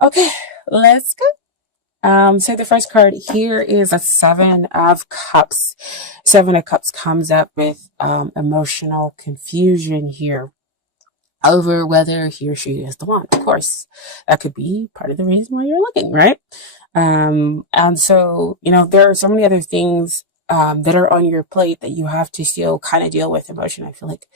Okay, let's go. So the first card here is a Seven of Cups. Seven of Cups comes up with emotional confusion here over whether he or she is the one. Of course, that could be part of the reason why you're looking, right? And so, there are so many other things that are on your plate that you have to still kind of deal with emotion. I feel like,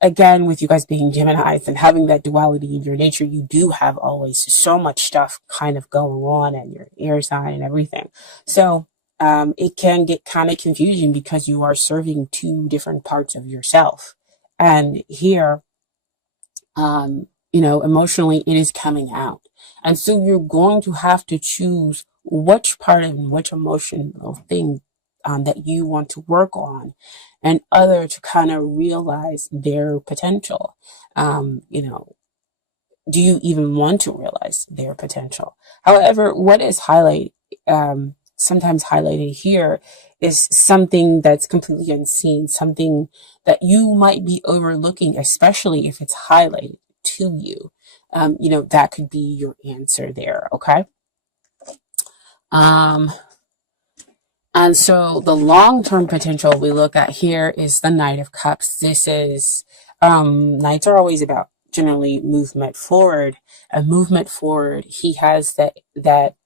again, with you guys being Geminis and having that duality in your nature, you do have always so much stuff kind of going on and your air sign and everything. So it can get kind of confusing because you are serving two different parts of yourself. And here, emotionally, it is coming out. And so you're going to have to choose which part and which emotional thing that you want to work on, and other to kind of realize their potential. Do you even want to realize their potential? However, what is sometimes highlighted here is something that's completely unseen, something that you might be overlooking, especially if it's highlighted to you. That could be your answer there. Okay. And so the long-term potential we look at here is the Knight of Cups. This is, Knights are always about generally movement forward. And movement forward, he has that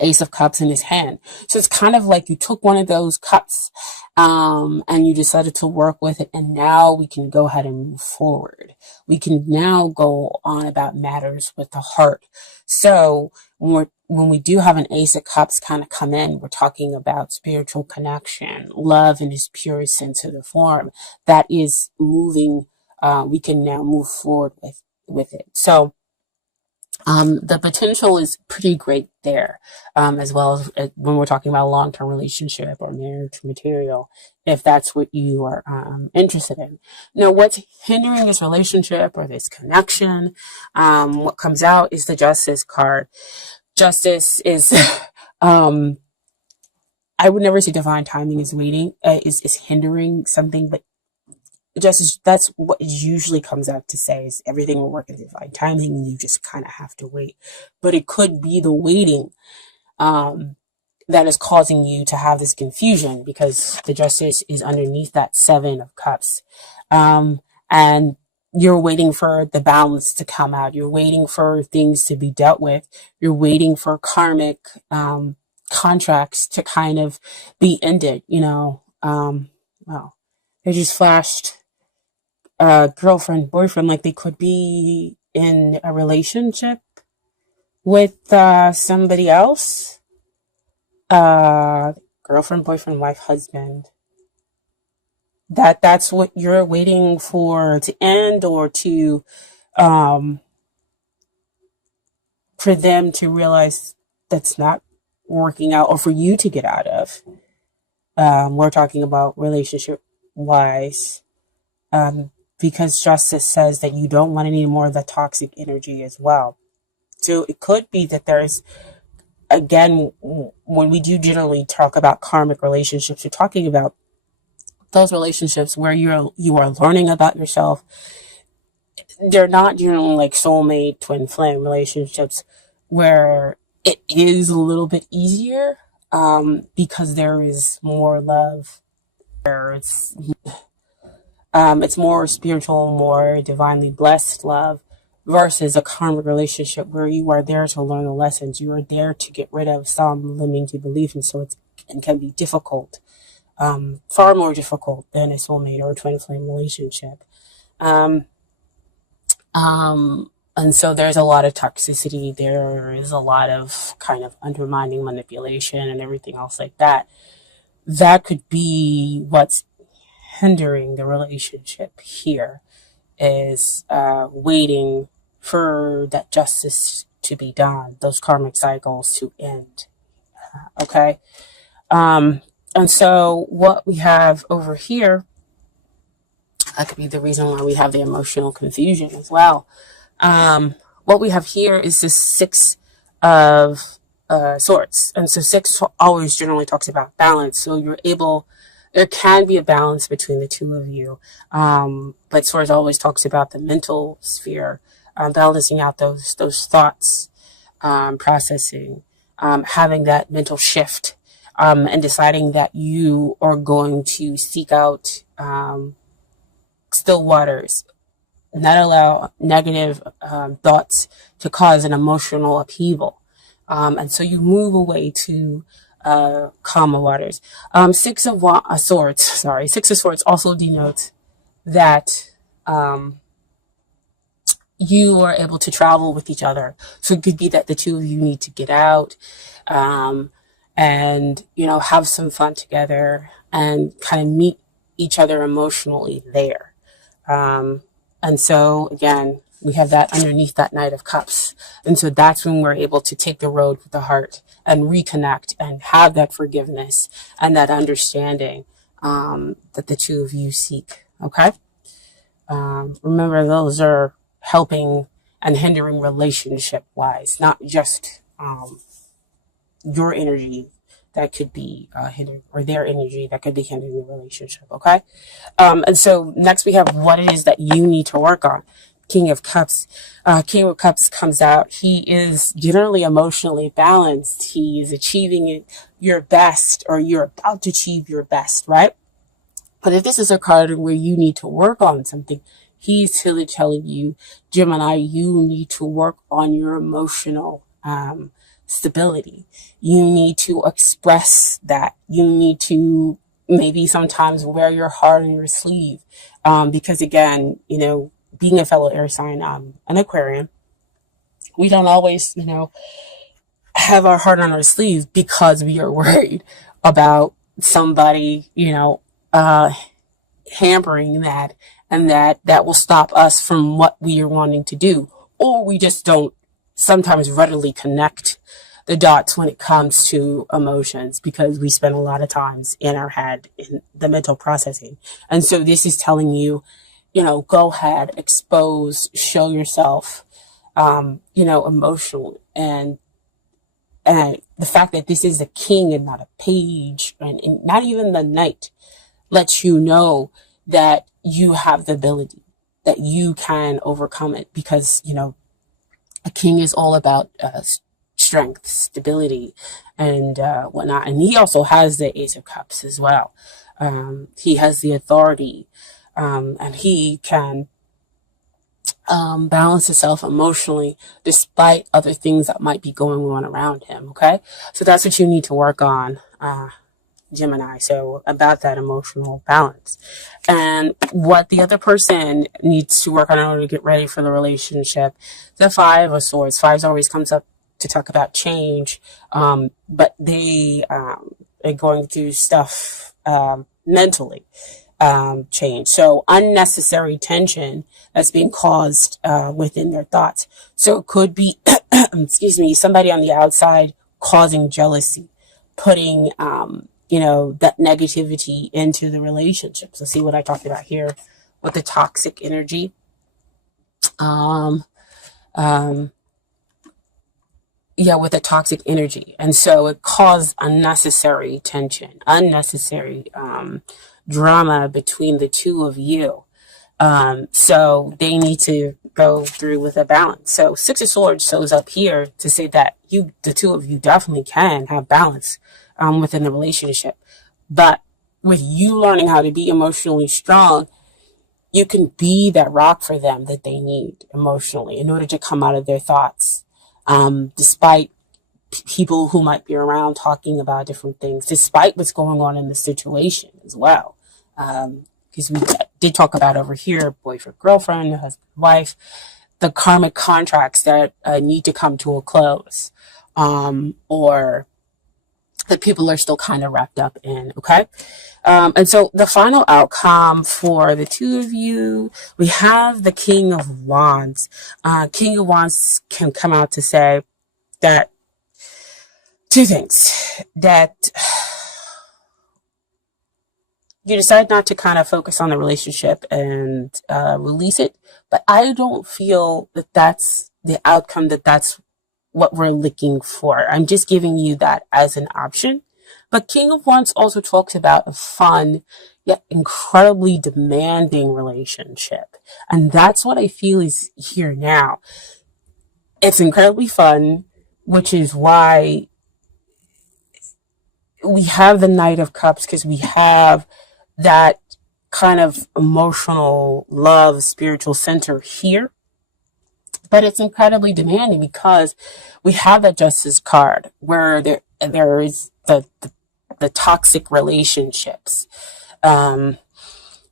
Ace of Cups in his hand. So it's kind of like you took one of those cups and you decided to work with it, and now we can go ahead and move forward. We can now go on about matters with the heart. So when we do have an Ace of Cups kind of come in, we're talking about spiritual connection, love in its purest sensitive form that is moving. We can now move forward with it. So the potential is pretty great there, as well as when we're talking about a long-term relationship or marriage material, if that's what you are interested in. Now, what's hindering this relationship or this connection? What comes out is the Justice card. Justice is, I would never say divine timing is waiting, is hindering something, but justice, that's what it usually comes out to say, is everything will work in divine timing and you just kind of have to wait. But it could be the waiting that is causing you to have this confusion, because the Justice is underneath that Seven of Cups. And you're waiting for the balance to come out. You're waiting for things to be dealt with. You're waiting for karmic contracts to kind of be ended, Well, they just flashed girlfriend, boyfriend, like they could be in a relationship with somebody else. Girlfriend, boyfriend, wife, husband. That's what you're waiting for to end, or to for them to realize that's not working out, or for you to get out of. We're talking about relationship wise. Because Justice says that you don't want any more of the toxic energy as well. So it could be that there's, again, when we do generally talk about karmic relationships, we're talking about those relationships where you are learning about yourself. They're not generally like soulmate, twin flame relationships where it is a little bit easier because there is more love. It's more spiritual, more divinely blessed love, versus a karmic relationship where you are there to learn the lessons. You are there to get rid of some limiting belief, and so it can be difficult, far more difficult than a soulmate or a twin flame relationship. And so there's a lot of toxicity. There is a lot of kind of undermining, manipulation, and everything else like that. That could be what's hindering the relationship here, is waiting for that justice to be done, those karmic cycles to end. Okay. And so what we have over here, that could be the reason why we have the emotional confusion as well. What we have here is the Six of Swords. And so six always generally talks about balance. So there can be a balance between the two of you. But Swords always talks about the mental sphere, balancing out those thoughts, processing, having that mental shift, and deciding that you are going to seek out still waters, not allow negative thoughts to cause an emotional upheaval. And so you move away to calmer waters. Six of Swords also denotes that you are able to travel with each other. So it could be that the two of you need to get out, and, have some fun together and kind of meet each other emotionally there. And so again, we have that underneath that Knight of Cups. And so that's when we're able to take the road with the heart and reconnect and have that forgiveness and that understanding, that the two of you seek. Okay. Remember, those are helping and hindering relationship wise, not just, your energy that could be hindering, or their energy that could be hindering the relationship. Okay. And so next we have what it is that you need to work on. King of Cups. King of Cups comes out. He is generally emotionally balanced. He is achieving your best, or you're about to achieve your best, right? But if this is a card where you need to work on something, he's really telling you, Gemini, you need to work on your emotional stability. You need to express that. You need to maybe sometimes wear your heart on your sleeve. Because again, being a fellow air sign, an Aquarian, we don't always, have our heart on our sleeve because we are worried about somebody, hampering that, and that will stop us from what we are wanting to do. Or we just don't sometimes readily connect the dots when it comes to emotions, because we spend a lot of times in our head in the mental processing. And so this is telling you, go ahead, expose, show yourself, emotional. And the fact that this is a king and not a page, and not even the knight, lets you know that you have the ability, that you can overcome it, because, a king is all about strength, stability, and whatnot. And he also has the Ace of Cups as well. He has the authority, and he can balance himself emotionally despite other things that might be going on around him. Okay, so that's what you need to work on, Gemini. So about that emotional balance, and what the other person needs to work on in order to get ready for the relationship. The Five of Swords. Fives always comes up to talk about change, but they are going through stuff mentally. Change. So unnecessary tension that's being caused within their thoughts. So it could be, excuse me, somebody on the outside causing jealousy, putting, that negativity into the relationship. So see what I talked about here with the toxic energy. With the toxic energy. And so it caused unnecessary tension, unnecessary drama between the two of you. So they need to go through with a balance. So Six of Swords shows up here to say that the two of you definitely can have balance within the relationship. But with you learning how to be emotionally strong, you can be that rock for them that they need emotionally in order to come out of their thoughts. Despite people who might be around talking about different things, despite what's going on in the situation as well. Because we did talk about over here, boyfriend, girlfriend, husband, wife, the karmic contracts that need to come to a close, or that people are still kind of wrapped up in. Okay. And so the final outcome for the two of you, we have the King of Wands. King of Wands can come out to say that two things: that you decide not to kind of focus on the relationship and release it. But I don't feel that that's the outcome, that's what we're looking for. I'm just giving you that as an option. But King of Wands also talks about a fun yet incredibly demanding relationship. And that's what I feel is here now. It's incredibly fun, which is why we have the Knight of Cups, because we have that kind of emotional love, spiritual center here. But it's incredibly demanding because we have that Justice card where there is the toxic relationships.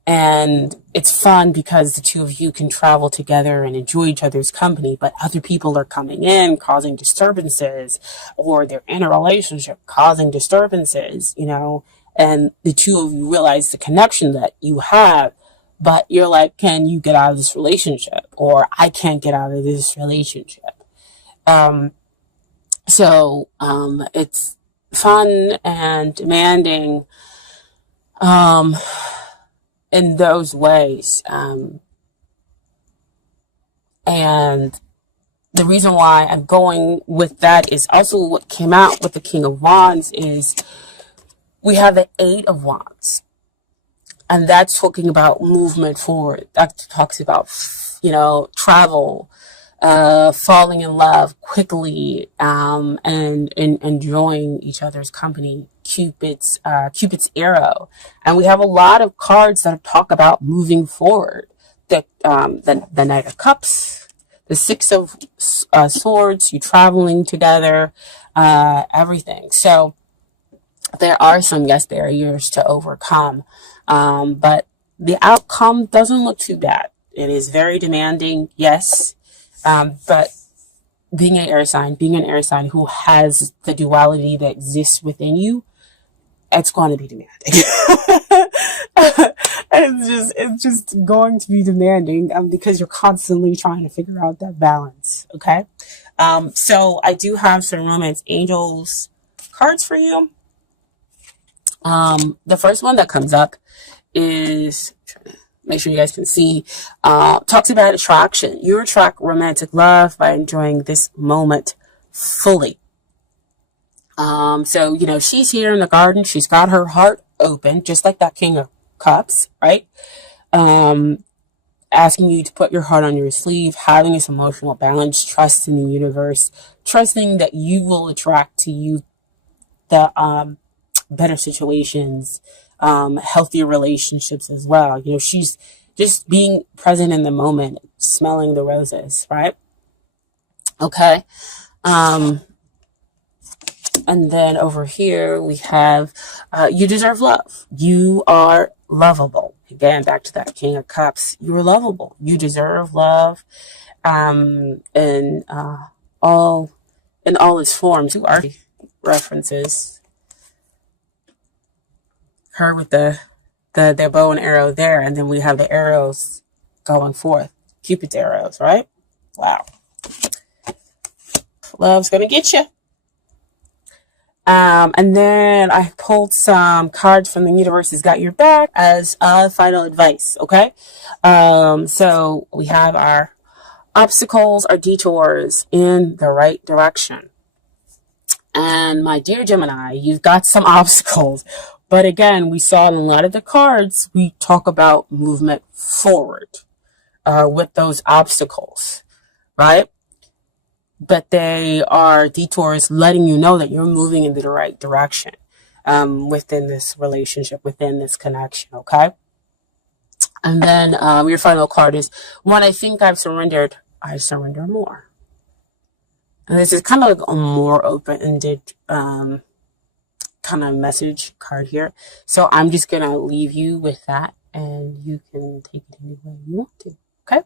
And it's fun because the two of you can travel together and enjoy each other's company, but other people are coming in, causing disturbances, or they're in a relationship causing disturbances, and the two of you realize the connection that you have, but you're like, can you get out of this relationship? Or I can't get out of this relationship. So it's fun and demanding, in those ways. And the reason why I'm going with that is also what came out with the King of Wands is we have the Eight of Wands. And that's talking about movement forward. That talks about, travel, falling in love quickly, and enjoying each other's company. Cupid's arrow, and we have a lot of cards that talk about moving forward. The Knight of Cups, the Six of Swords, you traveling together, everything. So there are some barriers to overcome, but the outcome doesn't look too bad. It is very demanding, yes, but being an air sign who has the duality that exists within you, it's going to be demanding. It's just going to be demanding, because you're constantly trying to figure out that balance. Okay. So I do have some Romance Angels cards for you. The first one that comes up is, make sure you guys can see, talks about attraction. You attract romantic love by enjoying this moment fully. So, she's here in the garden. She's got her heart open, just like that King of Cups, right? Asking you to put your heart on your sleeve, having this emotional balance, trust in the universe, trusting that you will attract to you the better situations, healthier relationships as well. She's just being present in the moment, smelling the roses, right? Okay. And then over here we have, you deserve love. You are lovable. Again, back to that King of Cups. You are lovable. You deserve love, in all its forms. Who are references? Her with their bow and arrow there, and then we have the arrows going forth. Cupid's arrows, right? Wow. Love's gonna get you. And then I pulled some cards from the universe's got your back as final advice. Okay. So we have our obstacles, our detours in the right direction. And my dear Gemini, you've got some obstacles. But again, we saw in a lot of the cards, we talk about movement forward with those obstacles, right? But they are detours letting you know that you're moving in the right direction within this relationship, within this connection, okay? And then your final card is, when I think I've surrendered, I surrender more. And this is kind of like a more open-ended kind of message card here. So I'm just going to leave you with that, and you can take it any way you want to, okay?